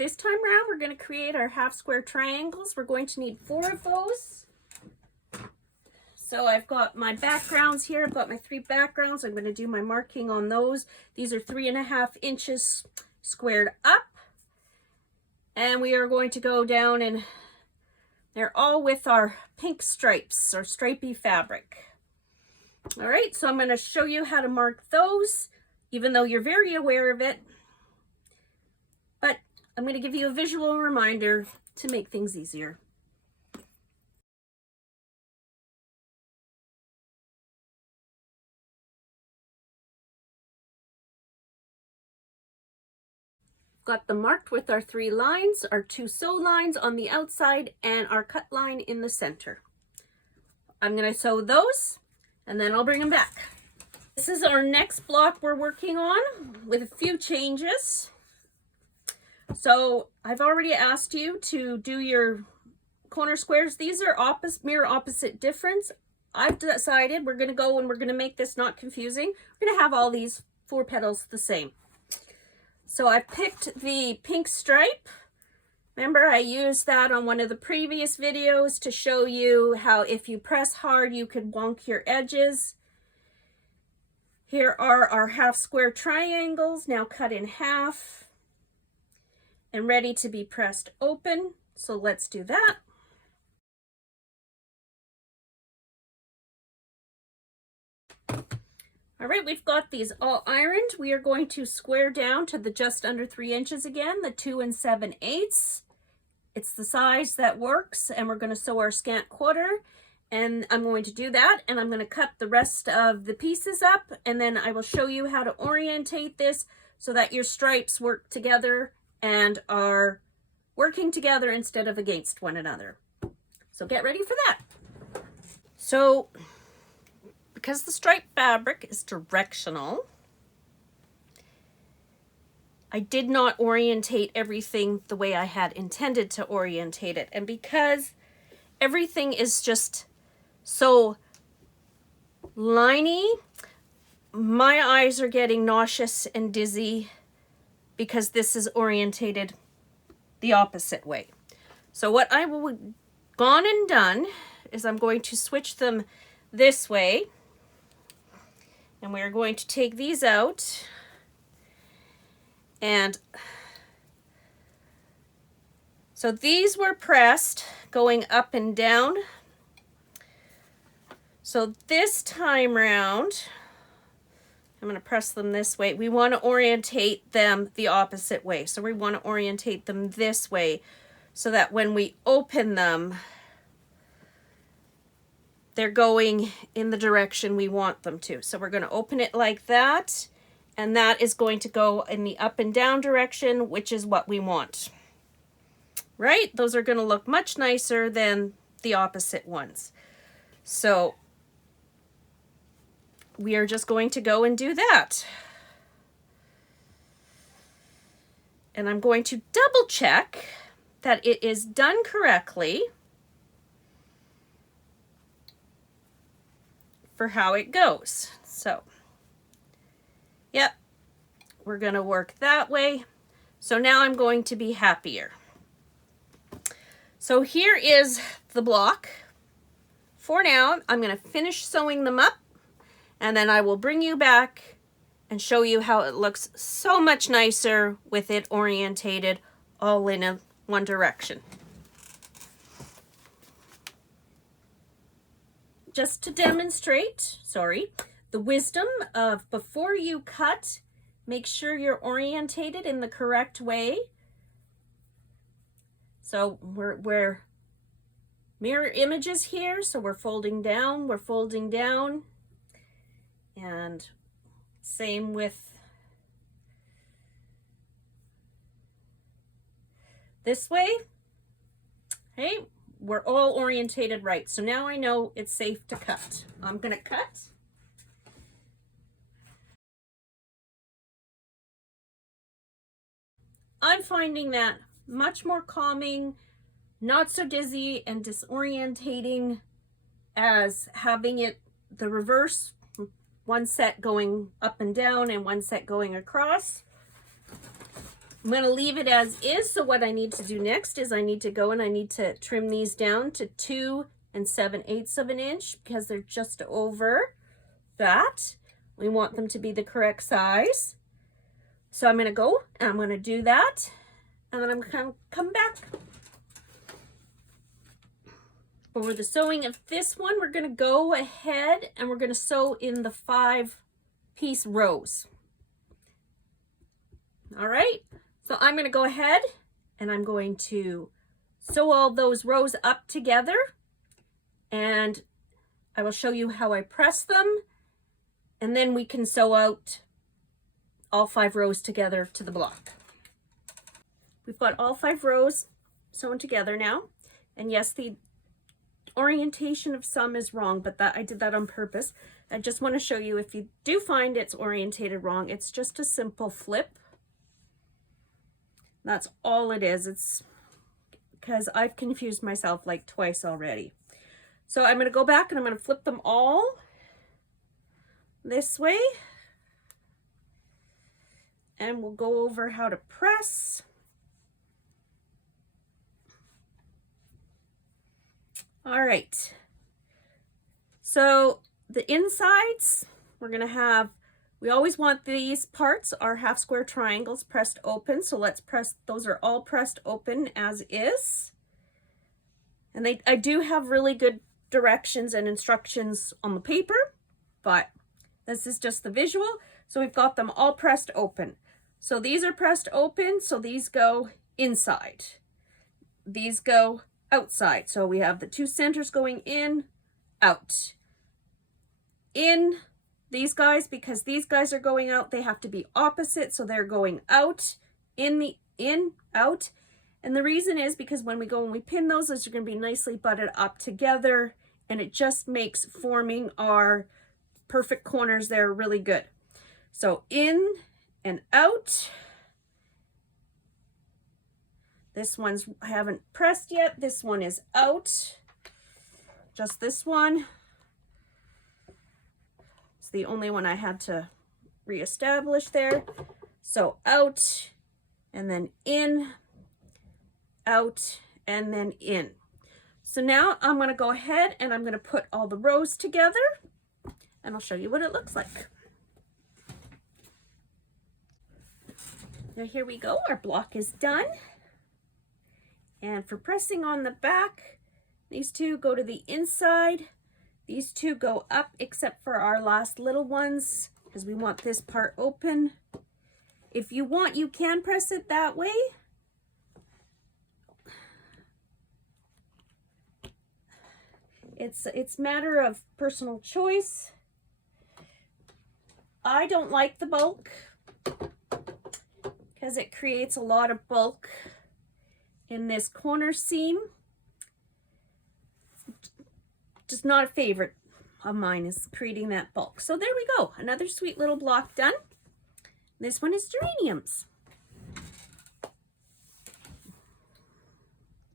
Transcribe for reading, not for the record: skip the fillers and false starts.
this time around, we're going to create our half square triangles. We're going to need 4 of those. So I've got my backgrounds here. I've got my 3 backgrounds. I'm going to do my marking on those. These are 3.5 inches squared up. And we are going to go down, and they're all with our pink stripes or stripy fabric. All right, so I'm going to show you how to mark those, even though you're very aware of it. But I'm going to give you a visual reminder to make things easier. Got them marked with our 3 lines, our 2 sew lines on the outside, and our cut line in the center. I'm going to sew those, and then I'll bring them back. This is our next block we're working on with a few changes. So I've already asked you to do your corner squares. These are mirror opposite difference. I've decided we're going to go and we're going to make this not confusing. We're going to have all these 4 petals the same. So I picked the pink stripe. Remember, I used that on one of the previous videos to show you how if you press hard, you could wonk your edges. Here are our half square triangles, now cut in half and ready to be pressed open. So let's do that. All right, we've got these all ironed. We are going to square down to the just under 3 inches again, the 2 7/8. It's the size that works, and we're going to sew our scant quarter. And I'm going to do that, and I'm going to cut the rest of the pieces up, and then I will show you how to orientate this so that your stripes work together and are working together instead of against one another. So get ready for that. So because the stripe fabric is directional, I did not orientate everything the way I had intended to orientate it. And because everything is just so liney, my eyes are getting nauseous and dizzy because this is orientated the opposite way. So what I will gone and done is I'm going to switch them this way. And we're going to take these out, and so these were pressed going up and down. So this time round, I'm going to press them this way. We want to orientate them the opposite way. So we want to orientate them this way so that when we open them, they're going in the direction we want them to. So we're going to open it like that, and that is going to go in the up and down direction, which is what we want. Right? Those are going to look much nicer than the opposite ones. So we are just going to go and do that. And I'm going to double check that it is done correctly for how it goes. So, yep, we're going to work that way. So now I'm going to be happier. So here is the block. For now, I'm going to finish sewing them up, and then I will bring you back and show you how it looks so much nicer with it orientated all in one direction. Just to demonstrate, the wisdom of before you cut, make sure you're orientated in the correct way. So we're mirror images here, so we're folding down, and same with this way. Hey, we're all orientated right. So now I know it's safe to cut. I'm going to cut. I'm finding that much more calming, not so dizzy and disorientating as having it the reverse, one set going up and down and one set going across. I'm going to leave it as is. So what I need to do next is I need to go and I need to trim these down to 2 7/8 of an inch because they're just over that. We want them to be the correct size. So I'm going to go and I'm going to do that. And then I'm going to come back. For the sewing of this one, we're going to go ahead and we're going to sew in the 5-piece rows. All right. So I'm going to go ahead and I'm going to sew all those rows up together, and I will show you how I press them, and then we can sew out all 5 rows together to the block. We've got all 5 rows sewn together now, and yes, the orientation of some is wrong, but I did that on purpose. I just want to show you if you do find it's orientated wrong, it's just a simple flip. That's all it is. It's because I've confused myself like twice already. So I'm going to go back and I'm going to flip them all this way. And we'll go over how to press. All right. So the insides, we're going to have, we always want these parts, our half square triangles, pressed open. So let's press, those are all pressed open as is. And I do have really good directions and instructions on the paper, but this is just the visual. So we've got them all pressed open. So these are pressed open, so these go inside. These go outside. So we have the 2 centers going in, out. In. These guys, because these guys are going out, they have to be opposite, so they're going out, in, out. And the reason is because when we go and we pin those are going to be nicely butted up together, and it just makes forming our perfect corners there really good. So in and out. This one's, I haven't pressed yet. This one is out. Just this one. The only one I had to reestablish there. So out, and then in, out, and then in. So now I'm going to go ahead and I'm going to put all the rows together, and I'll show you what it looks like. Now here we go, our block is done. And for pressing on the back, these 2 go to the inside. These 2 go up except for our last little ones because we want this part open. If you want, you can press it that way. It's matter of personal choice. I don't like the bulk because it creates a lot of bulk in this corner seam. Just not a favorite of mine is creating that bulk. So there we go. Another sweet little block done. This one is geraniums.